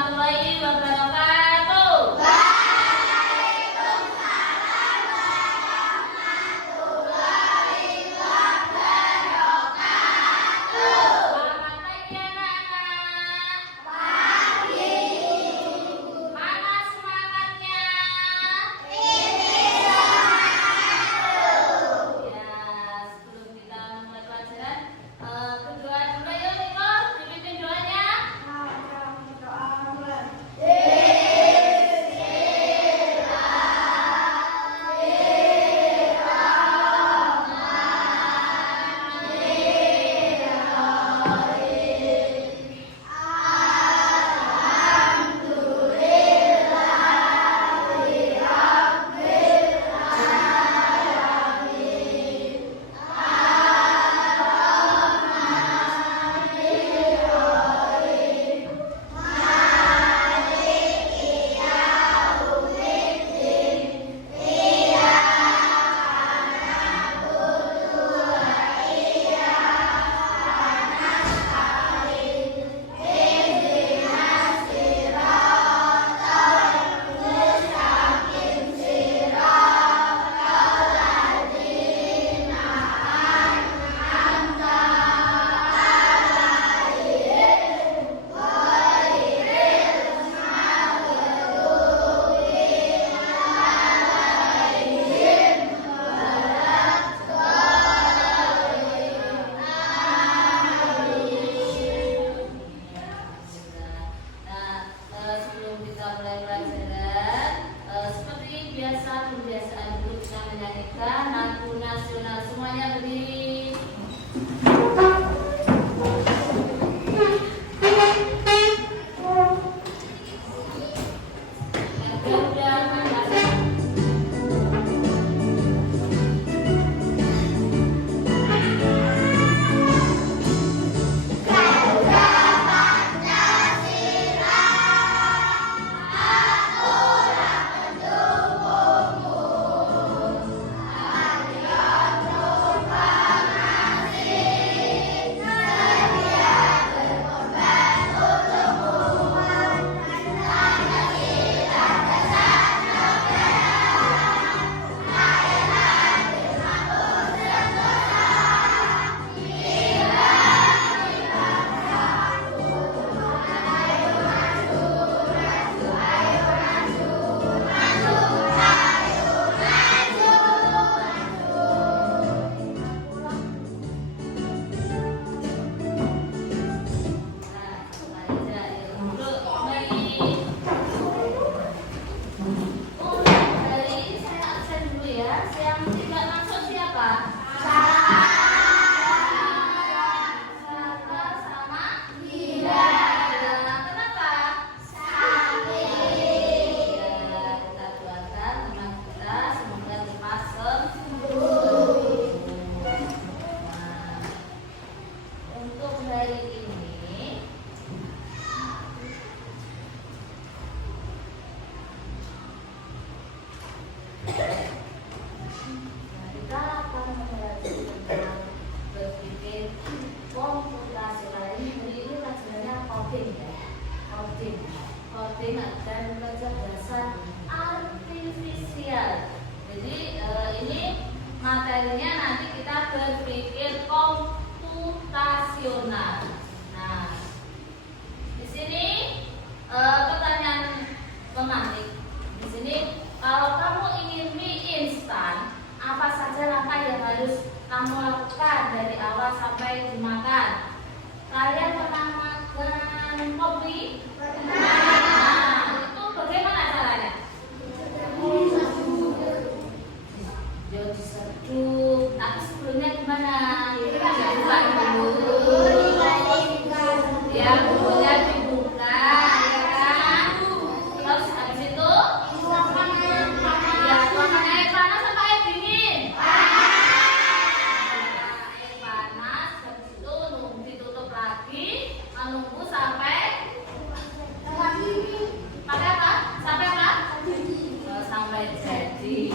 warahmatullahi wabarakatuh. Selamat pagi anak-anak. Mana semangatnya? Ya, sebelum kita mulai pelajaran, berdoa dulu yuk Niko, dipimpin doanya. Sebelum kita mulai pelajaran, seperti biasa kebiasaan dulu kita menyanyikan lagu nasional. Semuanya berdiri. Garuda Pancasila. Yang tidak masuk siapa? Saka sama Ida. Kenapa? Ya, kita doakan teman kita semoga cepat sembuh. Nah, untuk hari ini kita akan berpikir komputasi lain. Hari ini pelajarannya coding ya, coding dan kecerdasan artifisial. Jadi ini materinya nanti kita berpikir komputasional. Nah, di sini pertanyaan pematik. Di sini kalau kamu ingin mie instan, apa saja langkah yang harus kamu lakukan dari awal sampai dimakan? Kalian pernah makan kopi? Nah, itu bagaimana caranya? Ya diseduh. Tapi sebelumnya gimana? Dibuka dulu. Ya, bumbunya dibuka, ya kan? Terus habis itu ya tuangkan air panas apa air dingin? Air panas, habis itu nunggu ditutup lagi, menunggu sampai pakai apa? Sampai apa? Sampai jadi.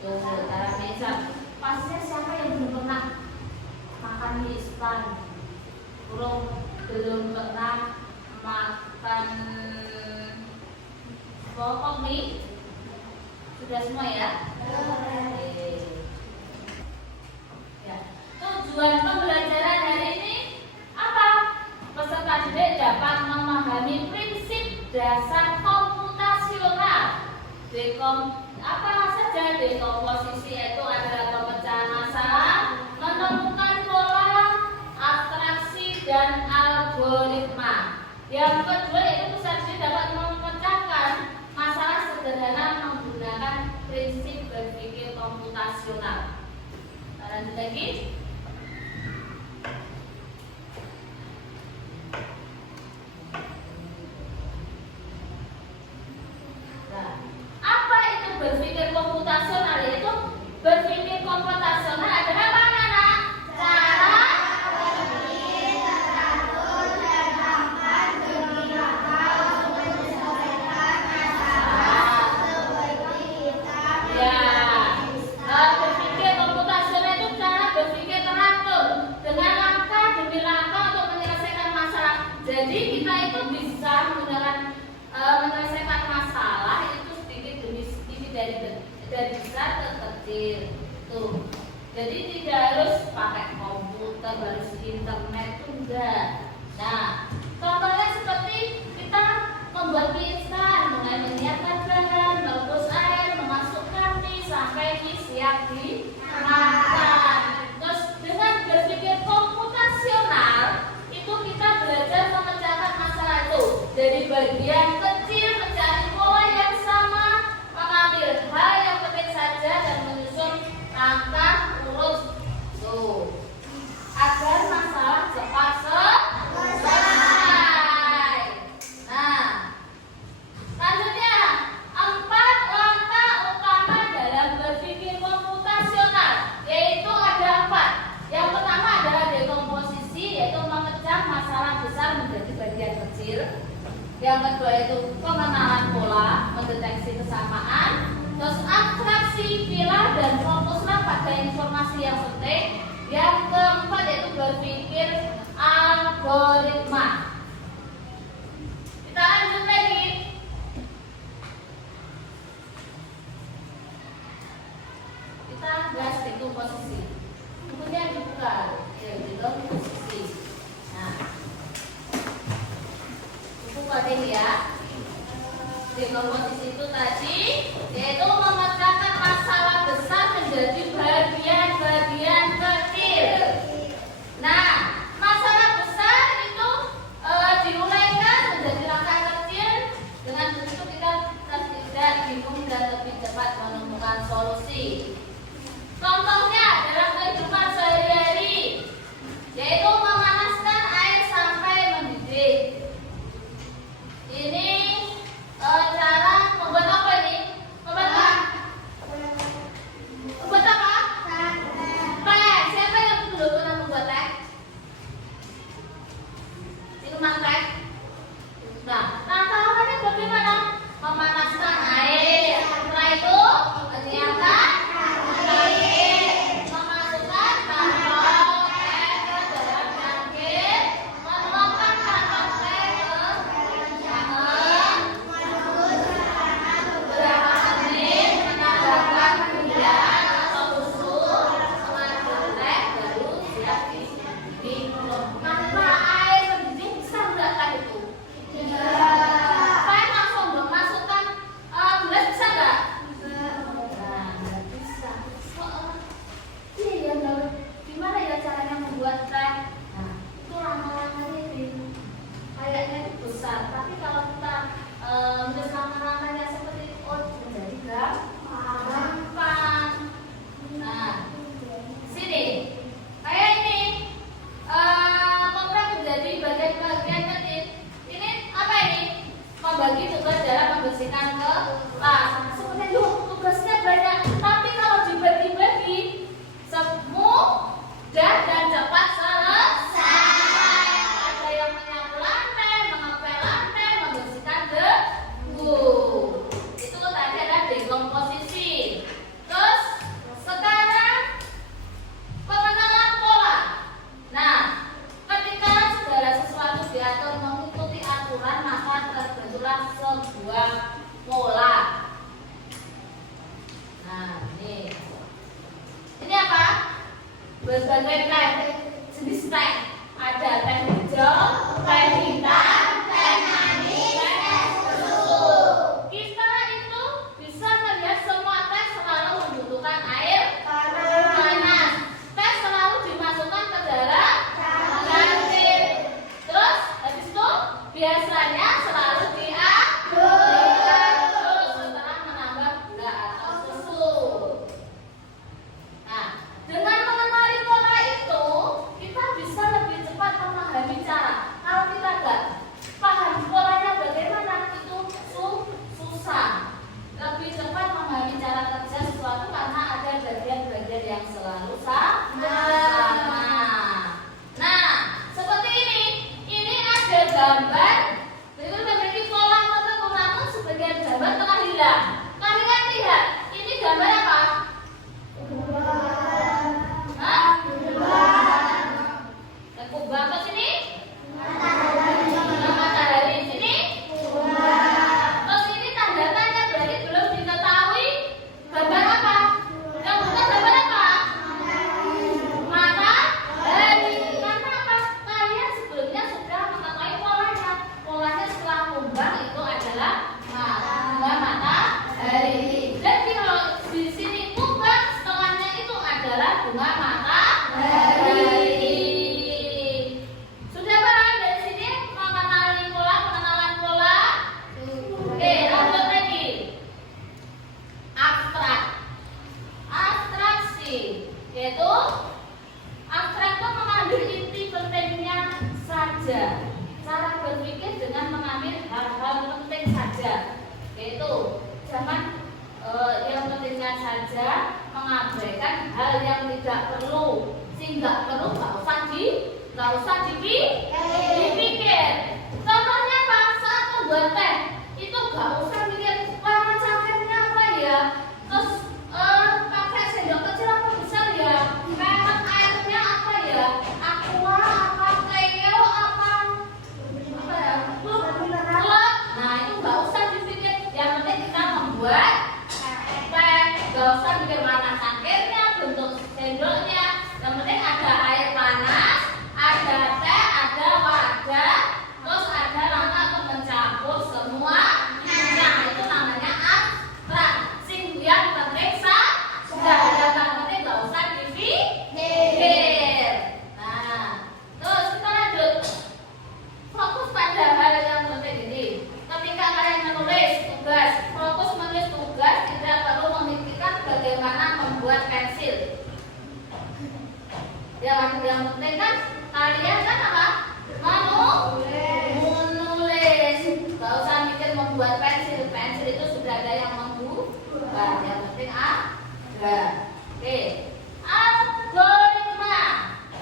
Tuh, cara meja. Pastinya siapa yang belum pernah makan mie instan? Belum pernah makan siapkan kelompok nih. Sudah semua ya? Oke. Ya. Tujuan pembelajaran hari ini apa? Peserta didik dapat memahami prinsip dasar komputasional. Apa saja dekomposisi? Itu adalah pemecahan masalah, menemukan pola, abstraksi, dan algoritma. Yang kedua yaitu peserta didik dapat memecahkan masalah sederhana menggunakan prinsip berpikir komputasional. Lanjut lagi. Nah, apa itu berpikir komputasional? Yaitu berpikir komputasional adalah apa, anak-anak? Cara berpikir teratur dan dapat digunakan untuk menyelesaikan masalah seperti kita. Ya, berpikir komputasional itu cara berpikir teratur dengan langkah demi langkah untuk menyelesaikan masalah. Jadi kita itu bisa menggunakan menyelesaikan masalah itu sedikit demi sedikit dari besar ke kecil tuh. Jadi tidak harus pakai komputer, harus internet tuh enggak. Nah, contohnya seperti kita membuat mie instan, mulai menyiapkan bahan, merebus air, memasukkan mie sampai mie siap dimakan. Terus dengan berpikir komputasional itu kita belajar memecahkan masalah itu dari bagian kecil, mencari pola yang sama, mengambil hal yang penting saja dan menyusun langkah urut tuh agar masalah cepat selesai. Nah, selanjutnya 4 langkah utama dalam berpikir komputasional, yaitu ada 4. Yang pertama adalah dekomposisi, yaitu memecah masalah besar menjadi bagian kecil. Yang kedua itu pengenalan pola, mendeteksi kesamaan. Terus abstraksi, pilah dan fokuslah pada informasi yang penting. Yang keempat yaitu berpikir algoritma. Kita lanjut lagi. Kita bahas dekomposisi. Kemudian dibuka, ya, dekomposisi. Nah, buka deh ya. Dekomposisi itu tadi yaitu memecahkan masalah besar menjadi bagian-bagian kecil. Nah, masalah besar itu diuraikan menjadi langkah kecil. Dengan begitu kita tidak bingung dan lebih cepat menemukan solusi. Contohnya dalam kehidupan sehari-hari, yaitu memanaskan air sampai mendidih. Ini cara membuat apa ini? Membuat apa? Membuat apa? Teh. adalah sebuah pola. Nah, ini apa? Berbagai teh, jenis teh. Ada teh hijau, teh hitam, teh manis, teh susu. Kita itu bisa melihat semua teh selalu membutuhkan air panas. Teh selalu dimasukkan ke dalam cangkir. Terus habis itu biasanya selalu diaduk setelah menambah gula atau susu. Nah, dengan mengenali pola itu, kita bisa lebih cepat memahami cara. Kalau kita nggak paham polanya bagaimana, itu susah. Lebih cepat memahami cara kerja sesuatu karena ada bagian-bagian yang selalu sama. Nah, seperti ini. Ini ada gambar. Itu memiliki pola tertentu, namun sebagian gambar telah hilang. Kalian lihat, ini gambar apa? Hah? Kubah ke sini? Matahari sini? Terus ini tanda tanya, berarti belum diketahui gambar apa? Yang bukan gambar apa? Matahari. Karena apa? Kalian sebelumnya sudah mengetahui polanya. Polanya setelah kubah itu adalah bunga matahari. Dan kalau di sini kubah, setelahnya itu adalah bunga matahari. Sudah paham dari sini mengenali pola, pengenalan pola? Oke, lanjut lagi. Abstrak. Abstraksi, yaitu abstrak itu mengambil inti pentingnya saja. Cara berpikir dengan mengambil hal-hal penting saja, yaitu yang pentingnya saja, mengabaikan hal yang tidak perlu. Nggak perlu, nggak usah dipikir. Contohnya apa? Saat membuat teh itu nggak usah mikir warna cangkirnya apa ya, terus pakai sendok kecil apa besar ya, merek airnya apa ya, aqua apa, keo apa ya, klub. Nah, itu nggak usah dipikir. Yang penting kita membuat teh, nggak usah mikir warna cangkirnya, bentuk sendoknya. Yang penting ada air panas, ada teh, ada wadah, terus ada langkah untuk mencampur semua. Nah, itu namanya abstrak. Yang penting sudah ada yang penting nggak usah dipikir. Nah, terus kita lanjut. Fokus pada hal yang penting ini. Ketika kalian menulis tugas, fokus menulis tugas, tidak perlu memikirkan bagaimana membuat pensil. Yang penting kan kalian kan apa? Menulis. Gak usah mikir membuat pensil. Pensil itu sudah ada yang membuat. Yang penting ada. Oke. Algoritma.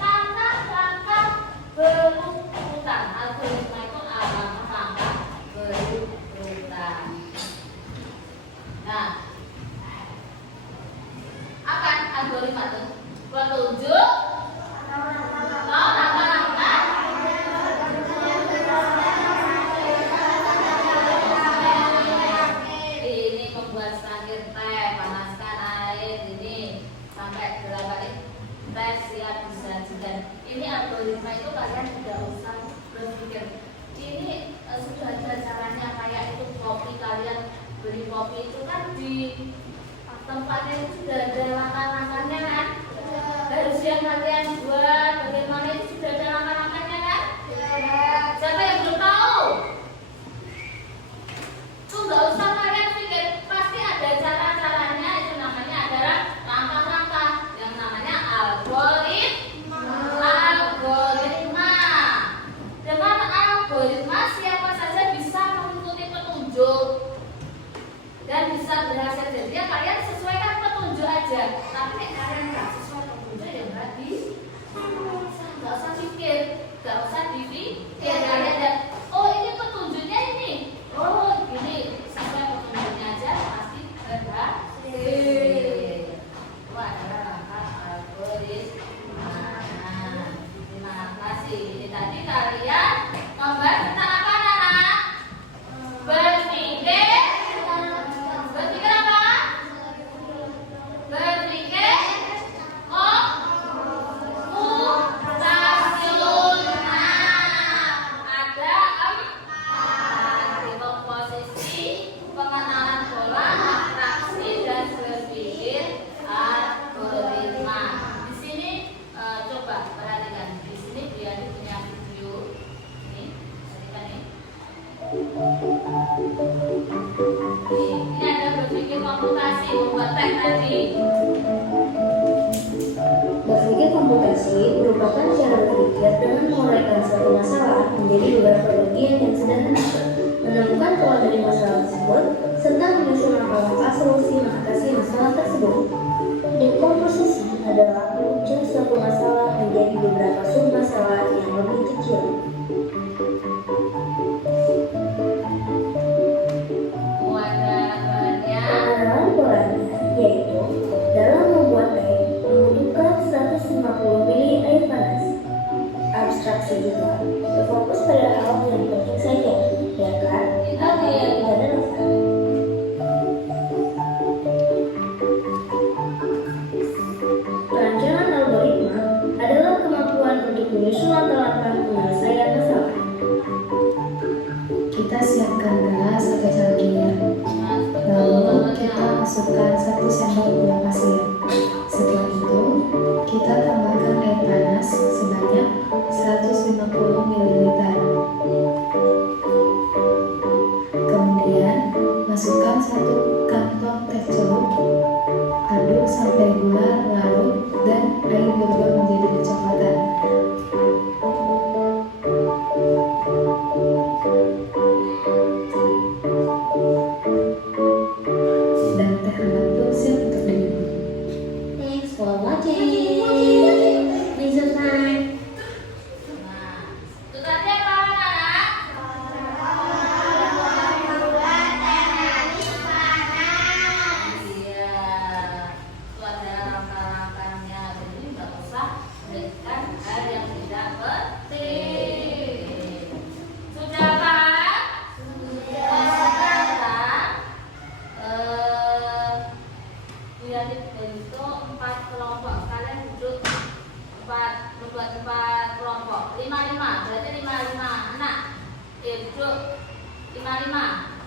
Langkah-langkah berurutan. Algoritma itu langkah-langkah berurutan. Nah, apa algoritma itu? Petunjuk. Ini membuat secangkir teh, panaskan air ini sampai 8 teh siap disajikan. Ini algoritma itu kalian tidak usah berpikir. Ini sudah ada caranya, kayak itu kopi, kalian beli kopi itu kan di tempatnya itu sudah ada langkah-langkahnya kan? Harus yang kalian buat bagaimana itu sudah ada langkah-langkahnya kan? Siapa yang belum tahu? Tuh nggak usah kalian pikir, pasti ada cara-caranya. Itu namanya adalah langkah-langkah yang namanya algoritma. Dengan algoritma siapa saja bisa mengikuti petunjuk dan bisa berhasil. Jadi ya kalian sesuaikan petunjuk aja. Tapi kalian nggak sesuai petunjuk ya berarti nggak usah pikir, nggak usah dipikir. Kalian lihat, oh ini petunjuknya ini, oh gini, sesuai petunjuknya aja pasti berhasil. Itu adalah langkah algoritma. Terima kasih. Ini tadi kalian membahas tentang apa, anak-anak? Ini ada berpikir komputasi, membuat teks tadi. Berpikir komputasi merupakan cara berpikir dengan menguraikan suatu masalah menjadi beberapa bagian yang sederhana, menemukan pola dari masalah tersebut, serta menyusun langkah-langkah solusi mengatasi masalah tersebut. Dekomposisi adalah memecah suatu masalah menjadi beberapa sub-masalah yang lebih kecil. Pengenalan polanya yaitu dalam membuat teh membutuhkan 150 ml air panas. Abstraksi juga berfokus pada hal yang penting saja, ya kan? Hal yang tidak relevan. Perancangan algoritma adalah kemampuan untuk menyusun langkah-langkah penyelesaian masalah. Kita siapkan gelas sampai selanjutnya. Lalu kita masukkan 1 sendok gula pasir. Setelah itu, kita tambahkan air panas sebanyak 150 ml. Kemudian, masukkan 1 kantong teh celup. Aduk sampai gula larut dan air berubah menjadi kecoklatan. Dan teh hangat pun siap untuk diminum. Thanks for watching. Lesson time. Nah, itu tadi apa anak? Iya, itu ada langkah-langkahnya. Jadi nggak usah dengan hal yang tidak penting. Sudah kan? Sekarang Buya dibentuk 4 kelompok. Kalian duduk 4 kelompok. 5-5, berarti 5-5 anak. Duduk 5-5.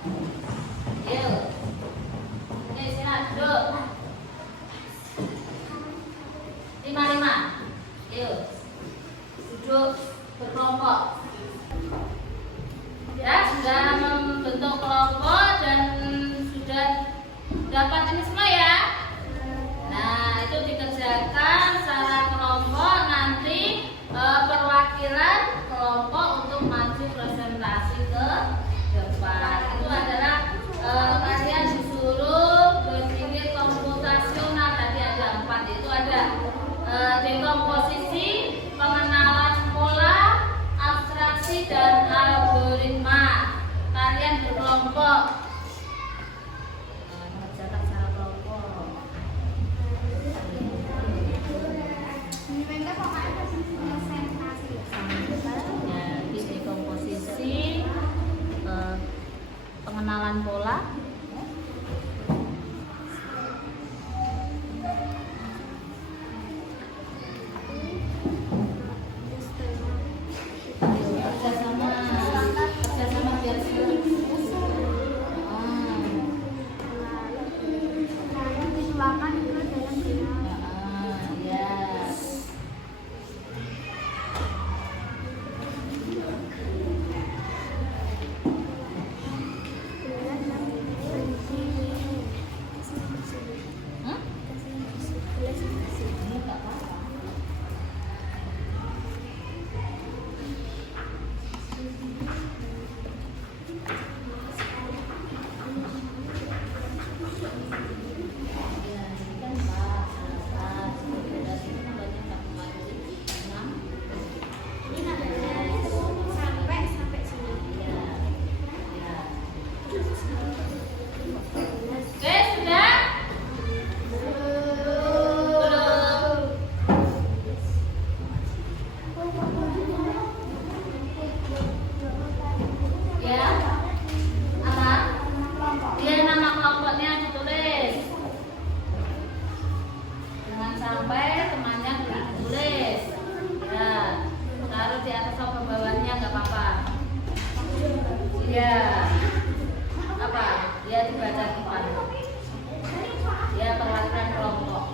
Yuk. Ini sini duduk. 5-5. Yuk. Duduk berkelompok. Ya, sudah membentuk kelompok dan sudah dapat ini semua ya. Nah, itu dikerjakan secara kelompok. Nanti perwakilan kelompok untuk maju presentasi ke depan. Itu adalah kalian disuruh berpikir komputasional. Tadi ada 4, itu ada dekomposisi, pengenalan pola, abstraksi, dan algoritma. Kalian berkelompok. Mengerjakan secara kelompok. Ya, ini dekomposisi, pengenalan pola. Kerjasama biar seru. Ya. Ini nggak apa-apa. Ya, ini kan Pak, dari sini kan banyak tak kemarin 6. Ya, ya. Oke, sudah? Belum. Ya, aman. Dia nama kelompoknya ditulis. Jangan sampai temannya nggak ditulis. Ya, taruh di atas atau bawahnya nggak apa-apa. Ya, apa? Dia dibaca depan. Ya, perhatikan kelompok.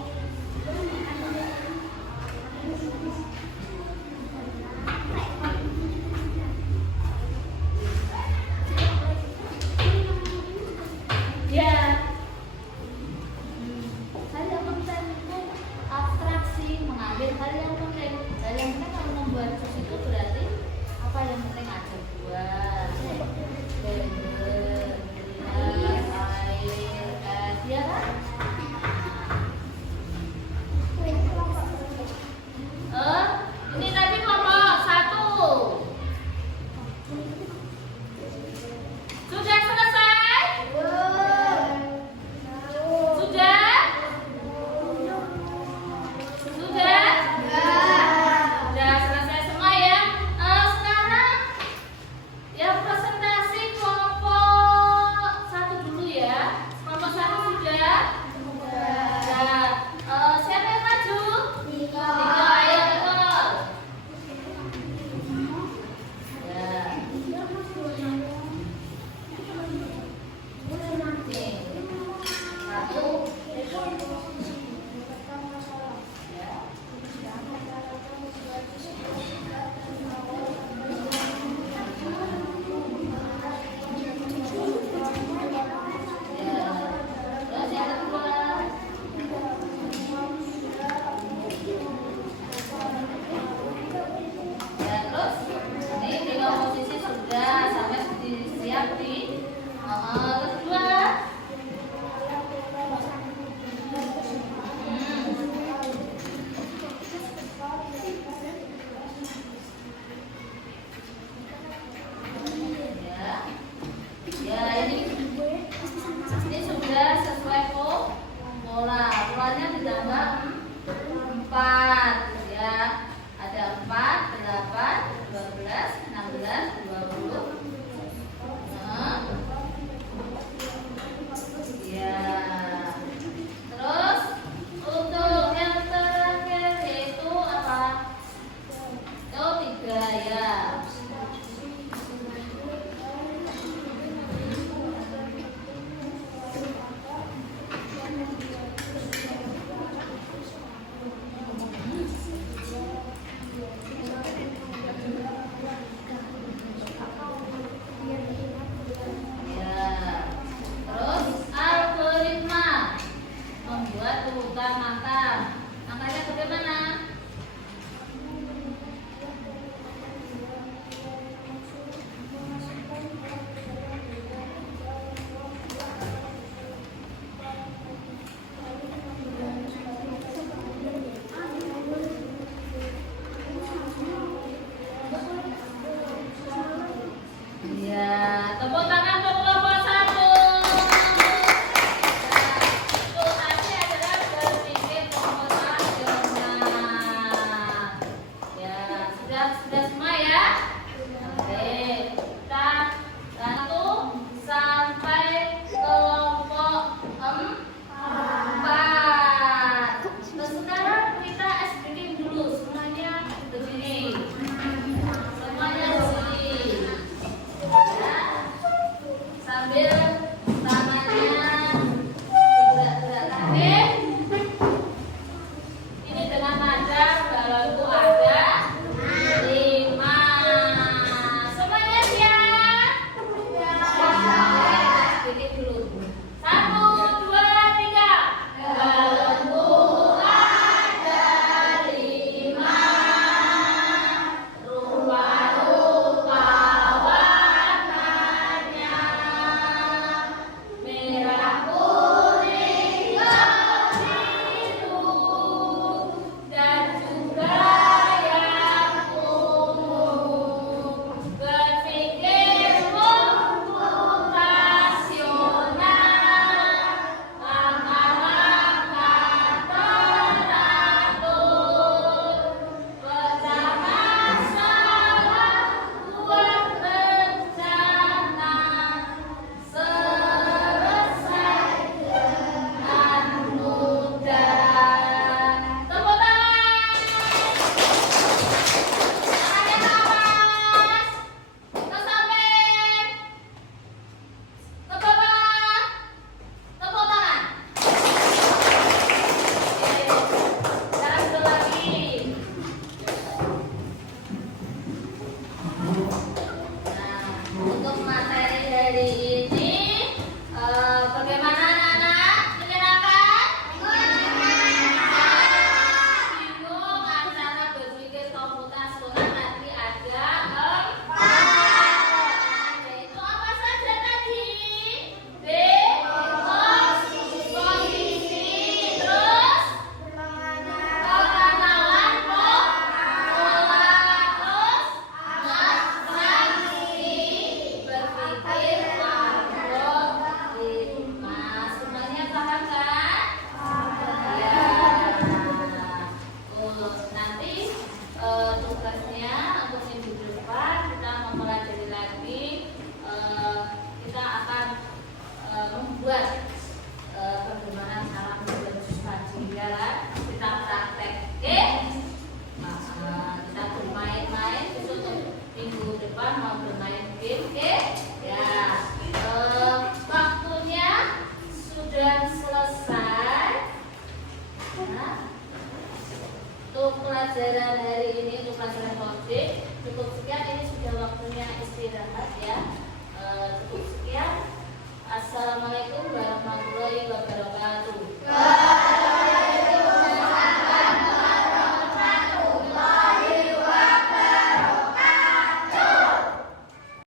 Untuk materi hari ini